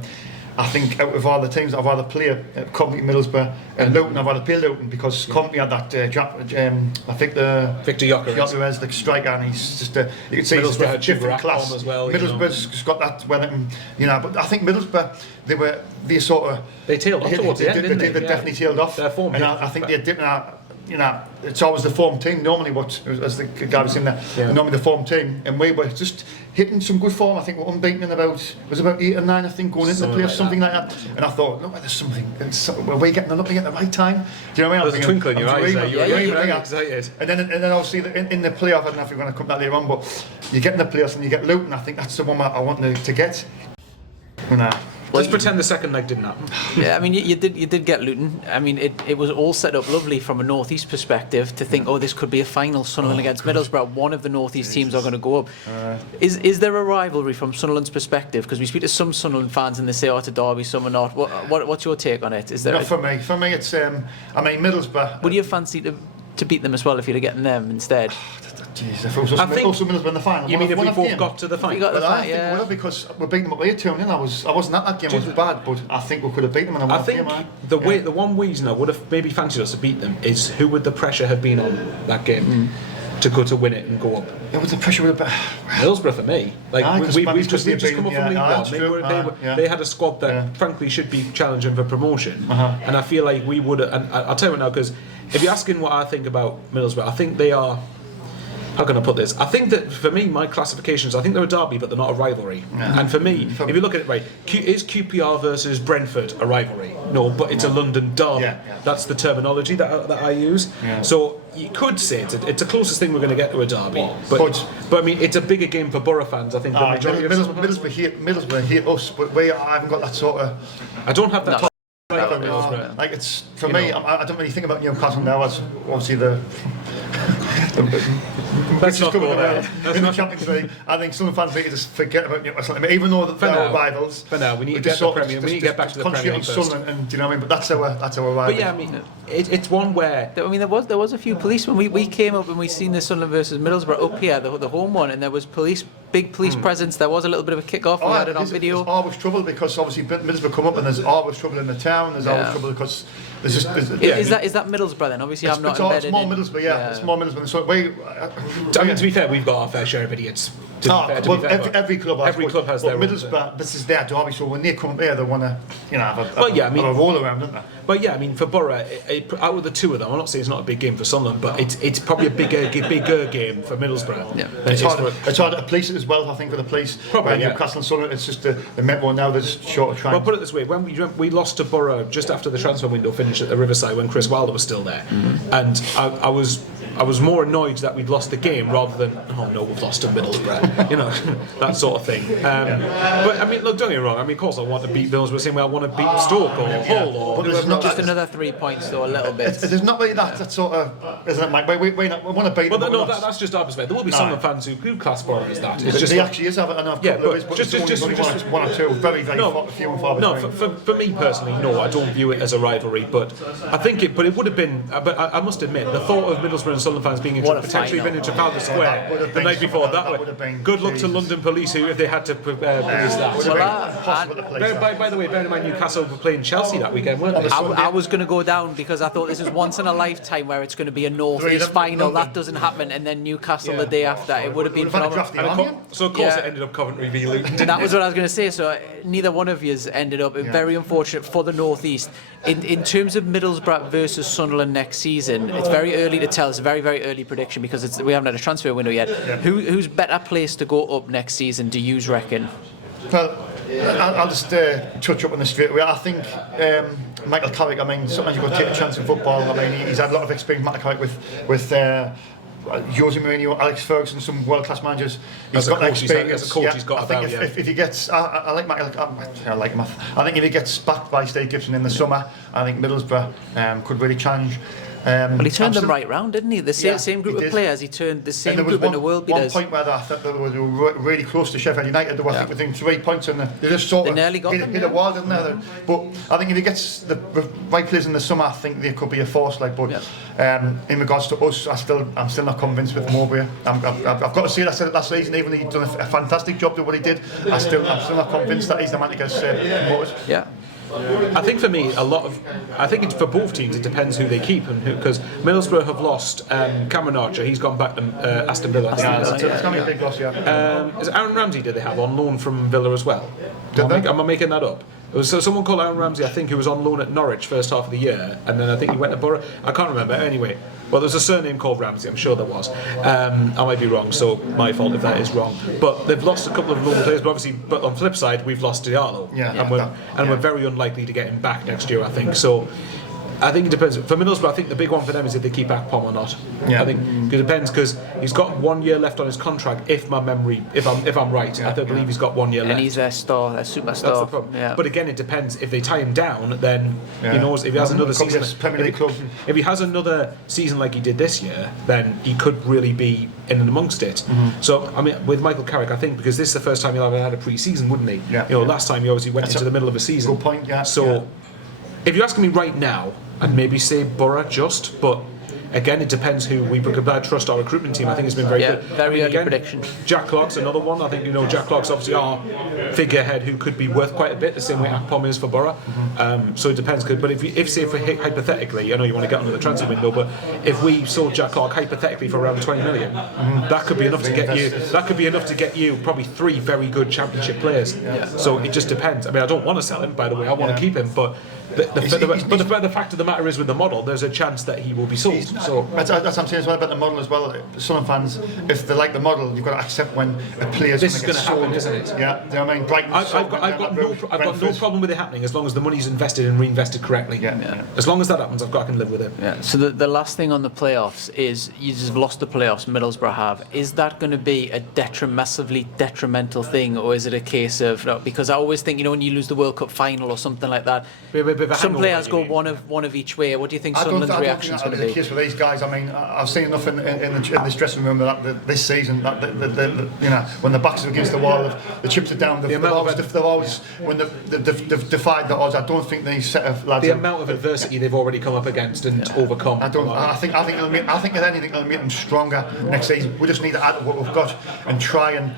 I think out of all the teams I've rather played, Coventry, Middlesbrough and Luton, I've rather played Luton because Coventry had that, I think Victor Gyökeres, the striker, and he's just, you could say he's a different class. As well, Middlesbrough's got that, but I think Middlesbrough, they tailed off towards the end, didn't they? They definitely tailed off. Their form, and I think they're dipping out. It's always the form team. Normally, as the guy was saying there, normally the form team, and we were just hitting some good form. I think we're unbeaten in about 8 or 9, I think, going into the playoffs, something like that. And I thought, look, there's something. Were we getting lucky at the right time? Do you know what I mean? There's a twinkle in your eyes there. You're very excited. And then obviously in the playoff, I don't know if you're going to come back later on, but you get in the playoffs and you get Luton. I think that's the one I want to get. Let's pretend the second leg didn't happen. Yeah, I mean, you did get Luton. I mean, it was all set up lovely from a North East perspective to think, this could be a final, Sunderland against Middlesbrough. One of the North East teams are going to go up. Is there a rivalry from Sunderland's perspective? Because we speak to some Sunderland fans and they say, to Derby, some are not. What's your take on it? Is there? Not for me. For me, it's Middlesbrough. Would you fancy to beat them as well if you'd have gotten them instead? Jeez, if it was also Middlesbrough in the final. You mean if we both got to the final? I think we will, because we're beating them up here 2-0. I wasn't at that game. It was bad, but I think we could have beaten them in a game. I think the one reason I would have maybe fancied us to beat them is who would the pressure have been on that game to go to win it and go up? Yeah, with the pressure would have been Middlesbrough for me. We've just come up from League One. They had a squad that frankly should be challenging for promotion, and I feel like we would. And I'll tell you now, because if you're asking what I think about Middlesbrough, I think they are. How can I put this? I think that for me, my classifications, I think they're a derby, but they're not a rivalry. And for me, if you look at it right, is QPR versus Brentford a rivalry? No, but it's a London derby. That's the terminology that I use. So you could say it's the closest thing we're going to get to a derby. But I mean, it's a bigger game for Borough fans, I think. Middlesbrough hate us, but I haven't got that sort of. I don't have that. Like it's for me, I don't really think about Newcastle now as obviously the. Let's not go there. In the Champions League, I think some fans need to just forget about Newcastle. I mean, even though they're rivals. For now, we need to get the Premier. We need to get back to the Premier League first. And do you know what I mean? But that's our rival. But yeah, I mean, it's one where. I mean, there was a few police when we came up and we seen the Sunderland versus Middlesbrough up here, the home one, and there was big police presence. There was a little bit of a kick-off. We had it on video. There's always trouble because obviously Middlesbrough come up and there's always trouble in the town. There's always trouble because there's just. Is that Middlesbrough then? Obviously, I'm not embedded. It's more Middlesbrough, It's more Middlesbrough. So I mean, to be fair, we've got our fair share of idiots. Every club has their Middlesbrough, this is their derby, so when they come up there, they want to, have a roll around, don't they? But yeah, I mean, for Borough, out of the two of them, I'm not saying it's not a big game for Sunderland, but it's probably a bigger game for Middlesbrough. Yeah. It's hard to place it as well, I think, for the place. Probably, Newcastle and Sunderland, it's just the Met now, there's short of time. Well, put it this way, when we lost to Borough just after the transfer window finished at the Riverside when Chris Wilder was still there, and I was more annoyed that we'd lost the game rather than, oh no, we've lost to Middlesbrough, that sort of thing. But I mean, look, don't get me wrong. I mean, of course, I want to beat Middlesbrough, the same way I want to beat Stoke or Hull or. But there's not just another 3 points, though, a little bit. There's not really that sort of, isn't it, Mike? We want to beat them. Well, no, that's just our perspective. There will be some fans who class Borough as that. It's just actually is. I know a couple of ways, but just one or two, very few and far between. No, for me personally, no, I don't view it as a rivalry. But I think it would have been. But I must admit, the thought of Middlesbrough and Sunderland fans being potentially been in Trafalgar Square the night before that way. Good luck to London police who, if they had to police that. By the way, bear in mind Newcastle were playing Chelsea that weekend, weren't they? I was going to go down because I thought this is once in a lifetime where it's going to be a North East final. That doesn't happen, and then Newcastle the day after. It would have been phenomenal. So of course it ended up Coventry v Luton. That was what I was going to say. So neither one of yous ended up. Very unfortunate for the North East. In terms of Middlesbrough versus Sunderland next season, it's very early to tell. It's a very, very early prediction because we haven't had a transfer window yet. Who's better placed to go up next season, do you reckon? Well, I'll just touch up on this straight away. I think Michael Carrick, I mean, sometimes you've got to take a chance in football. I mean, he's had a lot of experience, Michael Carrick, with Jose Mourinho, Alex Ferguson, some world-class managers. He's got experience. As a coach, he's got I think if he gets, I like Michael. I like him. I think if he gets backed by Steve Gibson in the summer, I think Middlesbrough could really challenge. Well, he turned them right round, didn't he? The same group of players, he turned the same group into world beaters. One point where I thought they were really close to Sheffield United. They were, I think, within 3 points, and they just sort of nearly got hit a wall, didn't they? But I think if he gets the right players in the summer, I think they could be a force. Like, but in regards to us, I'm still not convinced with Mowbray. I've got to say, I said it last season, even though he'd done a fantastic job doing what he did, I'm still not convinced that he's the man to get us promoted. Yeah. I think for me, I think it's for both teams. It depends who they keep and who, because Middlesbrough have lost Cameron Archer. He's gone back to Aston Villa. It's going to be a big loss, Is it Aaron Ramsey? Did they have on loan from Villa as well? Am I making that up? There was someone called Aaron Ramsey, I think, who was on loan at Norwich first half of the year, and then I think he went to Borough. I can't remember. Anyway, well, there's a surname called Ramsey. I'm sure there was. I might be wrong, so my fault if that is wrong. But they've lost a couple of loan players. But obviously, but on the flip side, we've lost Diallo, and we're very unlikely to get him back next year, I think. So I think it depends. For Middlesbrough, I think the big one for them is if they keep Akpom or not. I think it depends, because he's got 1 year left on his contract. If my memory, if I'm right, I believe he's got 1 year left. And he's a star, a superstar. That's the problem. But again, it depends. If they tie him down, then he knows if he has another season. If he has another season like he did this year, then he could really be in and amongst it. So I mean, with Michael Carrick, I think because this is the first time he'll ever had a pre-season, wouldn't he? Last time he obviously went into the middle of a season. Good point. So if you're asking me right now, I'd maybe say Borough just, but again, it depends who we trust our recruitment team. I think it's been very good. Very early prediction. Jack Clark's another one. I think Jack Clark's obviously our figurehead who could be worth quite a bit, the same way Akpom is for Borough. So it depends. But if say for hypothetically, I know you want to get under the transfer window, but if we sold Jack Clark hypothetically for around 20 million, that could be enough to get you. That could be enough to get you probably 3 very good Championship players. So it just depends. I mean, I don't want to sell him, by the way. I want to keep him, but. The fact of the matter is, with the model, there's a chance that he will be sold. So that's what I'm saying as well about the model as well. Some fans, if they like the model, you've got to accept when a player's this is going to happen, isn't it? Yeah, do you know what I mean? Brighton, I've got no problem with it happening as long as the money's invested and reinvested correctly. As long as that happens, I can live with it. So the last thing on the playoffs is you just lost the playoffs. Middlesbrough have. Is that going to be a massively detrimental thing, or is it a case of because I always think when you lose the World Cup final or something like that, some players go one of each way. What do you think Sunderland's reaction is going to be? I don't think that's the case for these guys. I mean, I've seen enough in this dressing room that this season, that when the backs are against the wall, the chips are down. They've always when they've defied the odds. I don't think these set of lads. The amount of adversity they've already come up against and overcome. I think if anything, it'll make them stronger next season. We just need to add to what we've got and try and.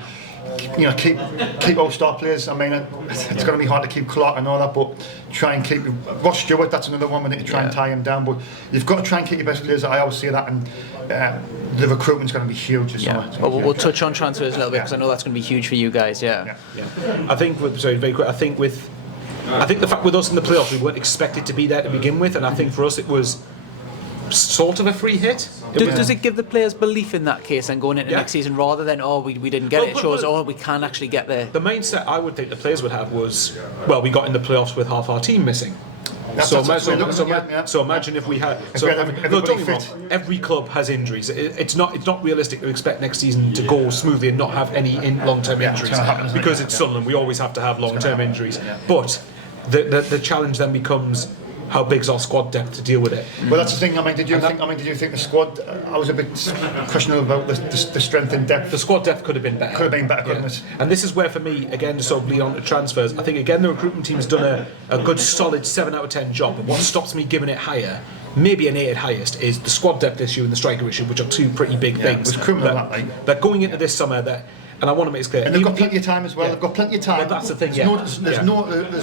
Keep our star players. I mean, it's going to be hard to keep Clark and all that, but try and keep Ross Stewart. That's another one we need to try and tie him down. But you've got to try and keep your best players. I always say that, and the recruitment's going to be huge this summer. Well, we'll touch on transfers a little bit because I know that's going to be huge for you guys. I think very quick. I think the fact with us in the playoffs, we weren't expected to be there to begin with, and I think for us it was sort of a free hit. Does it give the players belief in that case and going into next season rather than we didn't get it? It shows we can actually get there. The mindset I would think the players would have was, we got in the playoffs with half our team missing. So imagine if we had. Don't get me wrong. Every club has injuries. It's not realistic to expect next season to go smoothly and not have any long-term injuries because it's Sunderland. We always have to have long-term injuries. But the challenge then becomes. How big's our squad depth to deal with it? Well, that's the thing. I mean, did you think the squad? I was a bit questionable about the strength and depth. The squad depth could have been better. Couldn't it? And this is where, for me, again, to sort of lead on to transfers, I think again the recruitment team's done a good, solid 7 out of 10 job. But what stops me giving it higher, maybe an 8 at highest, is the squad depth issue and the striker issue, which are 2 pretty big things. It was criminal that going into this summer and I want to make it clear. And they've got plenty of time as well. They've got plenty of time. Well, that's the thing. There's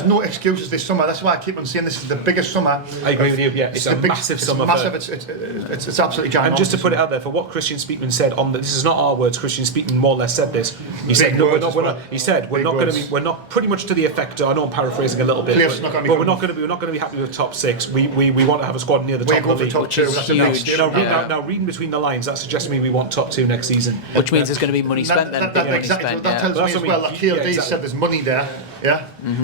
no excuses this summer. That's why I keep on saying this is the biggest summer. I agree with you. Yeah, it's a massive summer. It's absolutely giant. And just to put it out there, for what Christian Speakman said this is not our words. Christian Speakman more or less said this. He said, "No, we're not going to be. We're not pretty much to the effect. I know I'm paraphrasing a little bit, but we're not going to be happy with top 6. We want to have a squad near the top of the league, which is huge. Now reading between the lines, that suggests to me we want top 2 next season, which means there's going to be money spent then. Tells me as well that KLD said there's money there,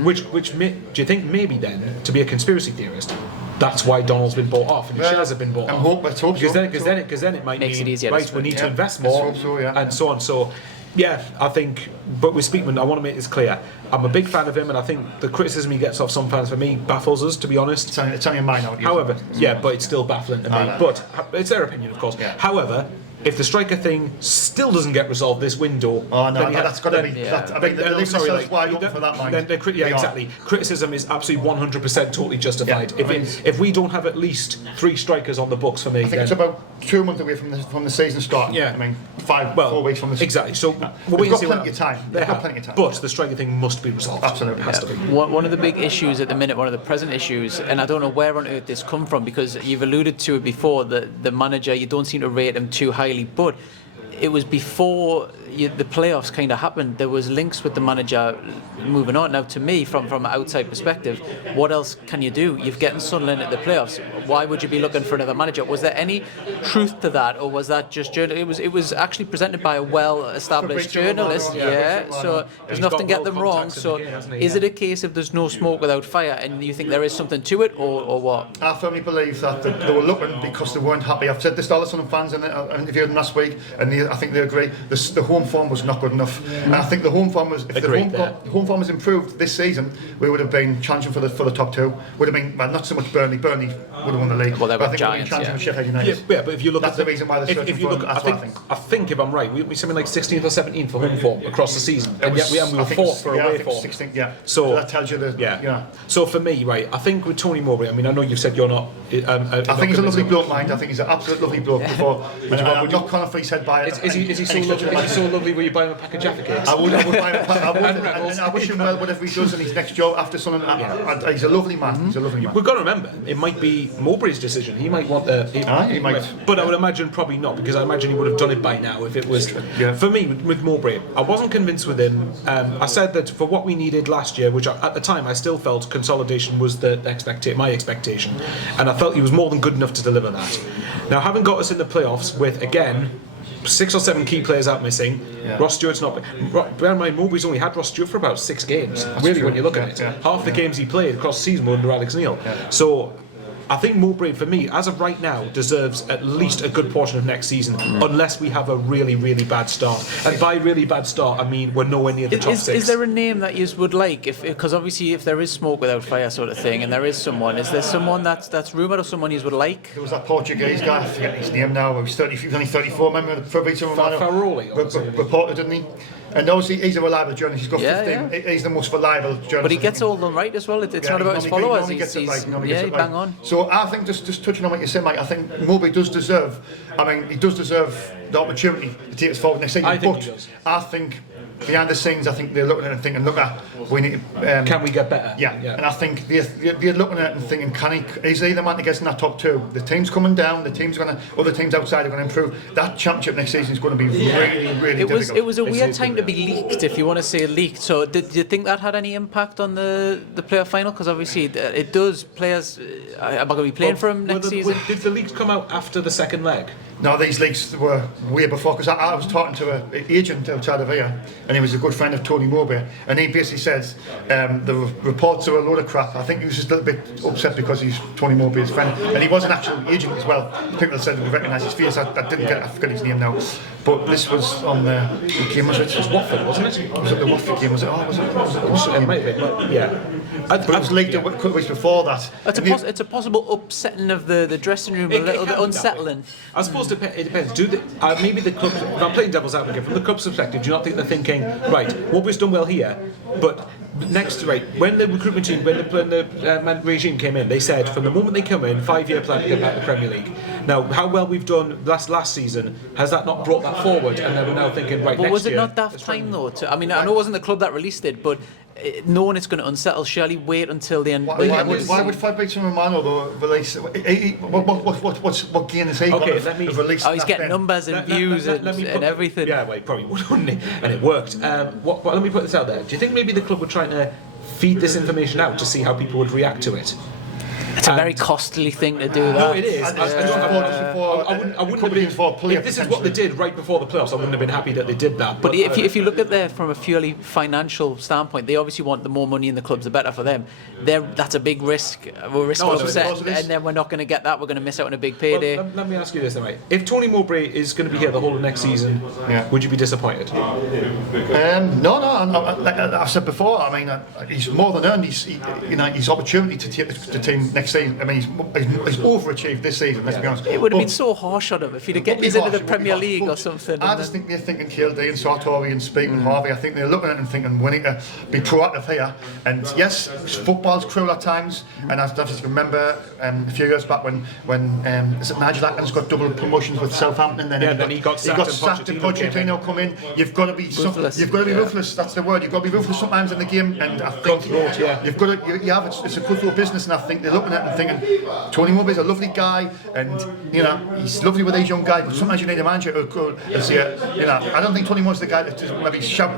Which do you think maybe then, to be a conspiracy theorist, that's why Donald's been bought off and his shares have been bought off. Let's hope Because so. then it might Makes mean, it easier, right, we need to invest more, let's hope so, and so on. So, yeah, I think, but with Speakman, I want to make this clear. I'm a big fan of him, and I think the criticism he gets off some fans, for me, baffles us, to be honest. It's only a minority. However, but it's still baffling to me. But it's their opinion, of course. Yeah. However, if the striker thing still doesn't get resolved this window, that's got to be. I mean, they're leaving themselves wide open for that, mind. Exactly. Criticism is absolutely 100% totally justified. If we don't have at least 3 strikers on the books for me, I think it's about 2 months away from the season starting. Yeah. I mean, 4 weeks from the exactly. So we've got plenty of time. But the striker thing must be resolved. Absolutely, it has to be. One of the big issues at the minute, one of the present issues, and I don't know where on earth this come from, because you've alluded to it before, that the manager, you don't seem to rate him too highly, but it was before the playoffs kind of happened. There was links with the manager moving on. Now, to me, from an outside perspective, what else can you do? You've gotten Sunderland at the playoffs. Why would you be looking for another manager? Was there any truth to that, or was that just it was actually presented by a well-established journalist? So there's nothing to get them wrong. So is it a case of there's no smoke without fire, and you think there is something to it, or what? I firmly believe that they were looking because they weren't happy. I've said this to all the Sunderland fans, and I interviewed them last week, and I think they agree. The home form was not good enough, and I think the home form was. If the home form was improved this season, we would have been challenging for the top 2. Would have been not so much Burnley. Burnley would have won the league. Well, they were I think giants. We would have been challenging for Sheffield United. Yeah, but if you look that's at the reason why they're searching for him. I think if I'm right, we something like 16th or 17th for home form across the season, and yet we were 4th for away form. 16th, yeah. So that tells you that. So for me, right, I think with Tony Mowbray, I mean, I know you've said you're not. I think he's a lovely bloke, mind. I think he's an absolute lovely bloke. I'm not calling for his head by it. Is he so lovely? Will you buy him a pack of Jaffa cakes? I would buy him a pack. And I wish him well whatever he does in his next job after Sunderland. He's a lovely man. He's a lovely man. We've got to remember, it might be Mowbray's decision. He might want the. He might. But I would imagine probably not, because I imagine he would have done it by now if it was. For me, with Mowbray, I wasn't convinced with him. I said that for what we needed last year, which at the time I still felt consolidation was my expectation, and I felt he was more than good enough to deliver that. Now, having got us in the playoffs with, again, 6 or 7 key players out missing. Ross Stewart's not. Bear in mind, Mowbray's only had Ross Stewart for about 6 games. Really, when you look at it, half the games he played across the season were under Alex Neil. So I think Mowbray, for me, as of right now, deserves at least a good portion of next season, unless we have a really, really bad start. And by really bad start, I mean we're nowhere near the top 6. Is there a name that you would like? Because obviously, if there is smoke without fire, sort of thing, and there is someone, is there someone that's rumoured or someone you would like? There was that Portuguese guy, I forget his name now. He was only 34. Remember Fabrizio Romano? Faroli, reported, didn't he? And obviously he's a reliable journalist. He's got 15. He's the most reliable journalist. But he gets all done right as well. It's not about his followers. He's bang on. So I think just touching on what you said, Mike, I think Mowbray does deserve. He does deserve the opportunity to take us forward next season. I think he does. I think behind the scenes, I think they're looking at it and thinking, we need to, can we get better? Yeah. And I think they're looking at it and thinking, is he the man that gets in that top 2? The team's coming down, other teams outside are going to improve. That championship next season is going to be really, really difficult. It was a weird time to be leaked, if you want to say leaked. So did you think that had any impact on the playoff final? Because obviously it does. Players are going to be playing for him next season. Did the leaks come out after the second leg? No, these leaks were way before, because I was talking to an agent outside of here, and he was a good friend of Tony Mowbray, and he basically says the reports are a load of crap. I think he was just a little bit upset because he's Tony Mowbray's friend, and he was an actual agent as well. People said we recognise his face. I forget his name now, but this was on the game, was it? It was Watford, wasn't it? Was it the Watford game? Was it? It might be, yeah. But it was leaked a couple of weeks before that. It's a possible upsetting of the dressing room, a little bit unsettling. I suppose it depends. Maybe the club, if I'm playing devil's advocate, from the club's perspective, do you not think they're thinking, right, Mowbray's done well here, but next, right, when the recruitment team, when the regime came in, they said from the moment they come in, 5-year plan to get back to the Premier League. Now, how well we've done last season, has that not brought that forward? And then we're now thinking, right, but next was it year, not daft time though? I know it wasn't the club that released it, but knowing it's going to unsettle, surely wait until the end. Why would Fabrizio Romano though release? What gain is he? Okay, let me. He's getting numbers and views and everything. Yeah, well, he probably would, wouldn't he? And it worked. Let me put this out there. Do you think maybe the club were trying to feed this information out to see how people would react to it? It's a very costly thing to do that. No, it is. And I it wouldn't could have be been. for player If this is what they did right before the playoffs, I wouldn't have been happy that they did that. But if you look at there from a purely financial standpoint, they obviously want the more money in the clubs, the better for them. That's a big risk. We're risk offset, and then we're not going to get that. We're going to miss out on a big payday. Well, let me ask you this then, right? If Tony Mowbray is going to be here the whole of next season, would you be disappointed? No. Like I've said before, I mean, he's more than earned his opportunity to take the team next season. I mean, he's overachieved this season. Let's be honest. It would have been so harsh on him if he'd have get into the Premier League or something. I just think they're thinking Kildare and Sartori and Speakman and Harvey. I think they're looking at it and thinking we need to be proactive here. And yes, football's cruel at times. And I just remember a few years back when is it Nigel Atkins got double promotions with Southampton, and then he got sacked and Pochettino come in. You've got to be ruthless. That's the word. You've got to be ruthless sometimes in the game. And I think you've got to. It's a cutthroat business, and I think they're looking at it and thinking Tony Mowbray's a lovely guy, and he's lovely with these young guys. But sometimes you need a manager who could say, I don't think Tony Mowbray's the guy that just maybe shout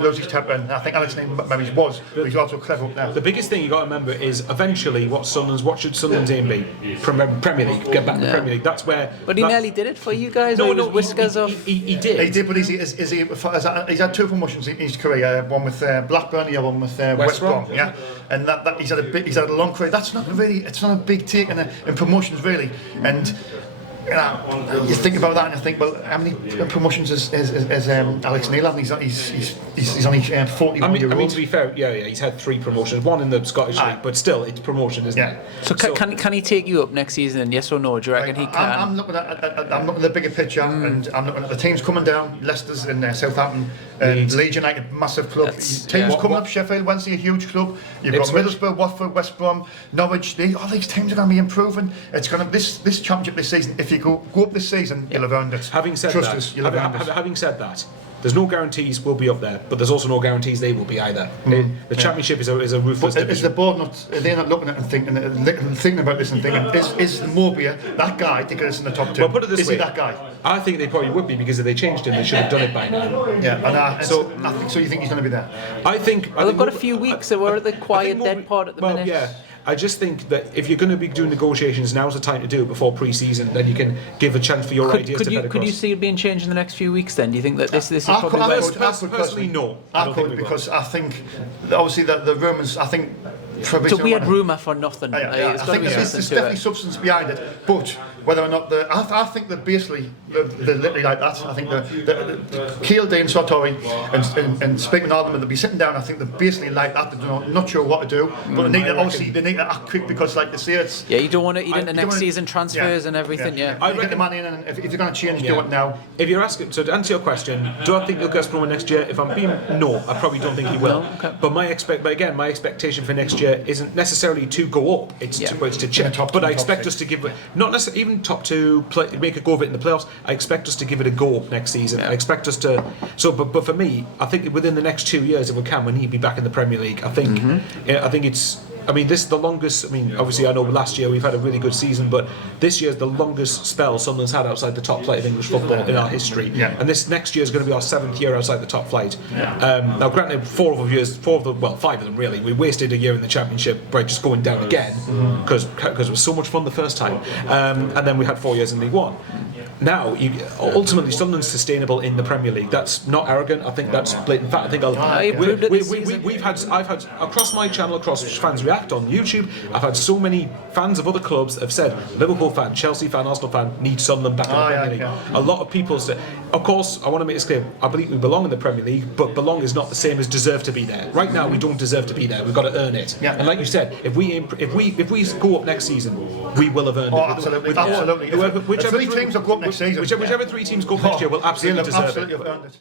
lose his temper. And I think Alex Neil maybe was, but he's also clever up there. The biggest thing you got to remember is eventually what should Sunderland's aim be? Premier League. Get back to the Premier League. That's where. But he nearly did it for you guys. All his whiskers off. He did. He did, but he's had 2 promotions in his career. One with Blackburn, the other one with West Brom. Yeah, and that he's had a long career. That's not really. It's not a big take in promotions really, and. You think about that and you think, well, how many promotions is Alex Neil having? He's only 41 years old. I mean, to be fair, he's had 3 promotions, one in the Scottish League, but still, it's promotion, isn't it? So can he take you up next season? Yes or no? Do you reckon he can? I'm looking at the bigger picture, and I'm looking at the teams coming down. Leicester's in Southampton, Leeds United, massive club. Teams coming up. Sheffield Wednesday, a huge club. You've got Middlesbrough, Watford, West Brom, Norwich. All these teams are going to be improving. It's going to this championship this season. If you go up this season, you'll have earned it. Having said that, there's no guarantees we'll be up there, but there's also no guarantees they will be either. The championship is a ruthless division. Is the board they're not looking at it and thinking about this and thinking, is Mowbray that guy to get us in the top 2? Well, put it this way, he that guy? I think they probably would be, because if they changed him, they should have done it by now. Yeah, so you think he's going to be there? They've got a few weeks, so we're at the quiet dead part at the minute. Yeah. I just think that if you're going to be doing negotiations, now's the time to do it before pre-season. Then you can give a chance for your ideas to get across. Could you see it being changed in the next few weeks? Then do you think that this is probably? Personally, no. I could, because I think obviously the rumours. I think. It's a weird rumour for nothing. I think there's definitely substance behind it, but whether or not I think they're basically they're literally like that. I think the Kildare and Sartori and Speakman Alderman, they'll be sitting down. I think they're basically like that. They're not sure what to do, but they need to act quick, because, like they say, it's you don't want to eat into next season transfers and everything. I get the money in, and if you're going to change, do it now. If you're asking, so to answer your question, do I think he'll get promoted next year? If I'm being I probably don't think he will. No? Okay. But my expectation for next year isn't necessarily to go up. It's to check. But I expect us to give it, not necessarily even top 2, make a go of it in the playoffs. I expect us to give it a go up next season. I expect us to. So, but for me, I think within the next 2 years, if we can, we need to be back in the Premier League. I think it's. I mean, this is the longest. I mean, obviously, I know last year we've had a really good season, but this year's the longest spell Sunderland's had outside the top flight of English football in our history. And this next year is going to be our 7th year outside the top flight. Now, granted, 5 of them really. We wasted a year in the Championship by just going down again because it was so much fun the first time, and then we had 4 years in League One. Now, ultimately, Sunderland's sustainable in the Premier League. That's not arrogant. I think that's blatant fact. I think I've had across my channel, across Fans React on YouTube, I've had so many fans of other clubs that have said Liverpool fan, Chelsea fan, Arsenal fan need Sunderland back in the Premier League. A lot of people say, of course, I want to make this clear. I believe we belong in the Premier League, but belong is not the same as deserve to be there. Right now, we don't deserve to be there. We've got to earn it. And like you said, if we go up next season, we will have earned it. Absolutely. Whichever 3 teams will go up next season. Whichever 3 teams go up next year will absolutely deserve it. Earned it.